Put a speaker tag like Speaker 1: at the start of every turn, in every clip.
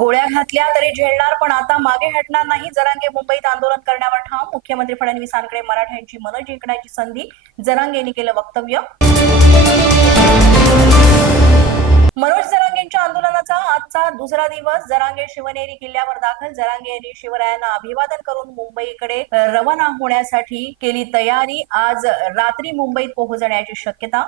Speaker 1: गोळ्या घातल्या तरी झेलणार पण आता मागे हटणार नाही. जरांगे मुंबईत आंदोलन करण्यावर ठाम. मुख्यमंत्री फडणवीसांकडे मराठ्यांची मनं जिंकण्याची संधी जरांगेंनी केलं वक्तव्य. मनोज जरांगेंच्या आंदोलनाचा आजचा दुसरा दिवस. जरांगे शिवनेरी किल्ल्यावर दाखल. जरांगे यांनी शिवरायांना अभिवादन करून मुंबईकडे रवाना होण्यासाठी केली तयारी. आज रात्री मुंबईत पोहोचण्याची शक्यता.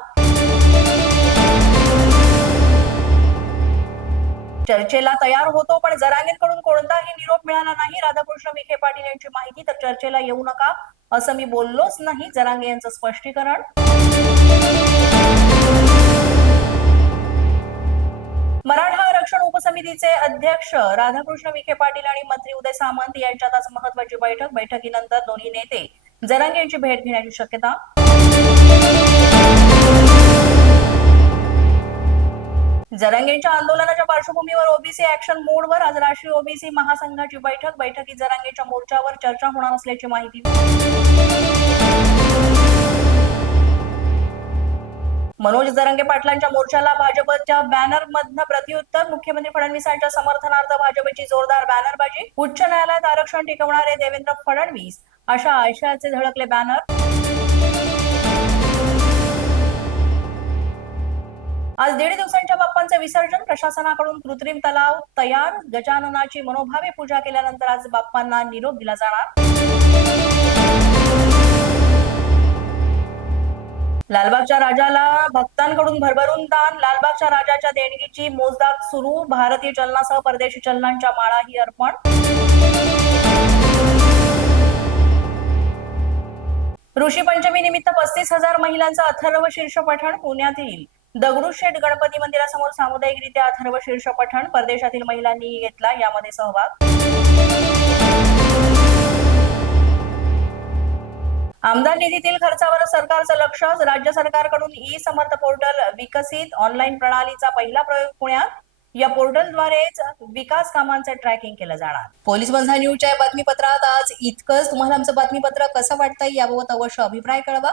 Speaker 1: चर्चेला तयार होतो पण जरांगेंकडून कोणताही निरोप मिळाला नाही. राधाकृष्ण विखे पाटील यांची माहिती तर चर्चेला येऊ नका असं मी बोललोच नाही जरांगे यांचं स्पष्टीकरण. मराठा आरक्षण उपसमितीचे अध्यक्ष राधाकृष्ण विखे पाटील आणि मंत्री उदय सामंत यांच्यात आज महत्वाची बैठक. बैठकीनंतर दोन्ही नेते जरांगे यांची भेट घेण्याची शक्यता जरांगेंच्या आंदोलनाच्या पार्श्वभूमीवर ओबीसी ऍक्शन मोडवर आज राष्ट्रीय ओबीसी महासंघाची बैठक. बैठकीत जरांगेच्या मोर्चावर चर्चा होणार असल्याची माहिती. मनोज जरांगे पाटलांच्या मोर्चाला भाजपच्या बॅनर मधनं प्रत्युत्तर. मुख्यमंत्री फडणवीसांच्या समर्थनार्थ भाजपची जोरदार बॅनरबाजी. उच्च न्यायालयात आरक्षण टिकवणारे देवेंद्र फडणवीस अशा आशयाचे झळकले बॅनर. आज दीड दिवसांच्या बाप्पांचे विसर्जन प्रशासनाकडून कृत्रिम तलाव तयार गजाननाची मनोभावे पूजा केल्यानंतर आज बाप्पांना निरोप दिला जाणार. लालबागच्या राजाला भक्तांकडून भरभरून दान लालबागच्या राजाच्या देणगीची मोजदाद सुरू भारतीय चलनासह परदेशी चलनांच्या माळाही अर्पण. ऋषी पंचमी निमित्त पस्तीस हजार महिलांचं अथर्व शीर्ष पठण पुण्यात येईल. दगडूशेठ गणपती मंदिरासमोर सामुदायिकरित्या अथर्व शीर्ष पठण परदेशातील महिलांनी घेतला यामध्ये सहभाग. आमदार निधीतील खर्चावर सरकारचं लक्ष राज्य सरकारकडून ई समर्थ पोर्टल विकसित ऑनलाईन प्रणालीचा पहिला प्रयोग पुण्यात. या पोर्टलद्वारेच विकास कामांचं ट्रॅकिंग केलं जाणार. पोलीस बंधा न्यूजच्या बातमीपत्रात आज इतकंच. तुम्हाला आमचं बातमीपत्र कसं वाटतंय याबाबत अवश्य अभिप्राय कळवा.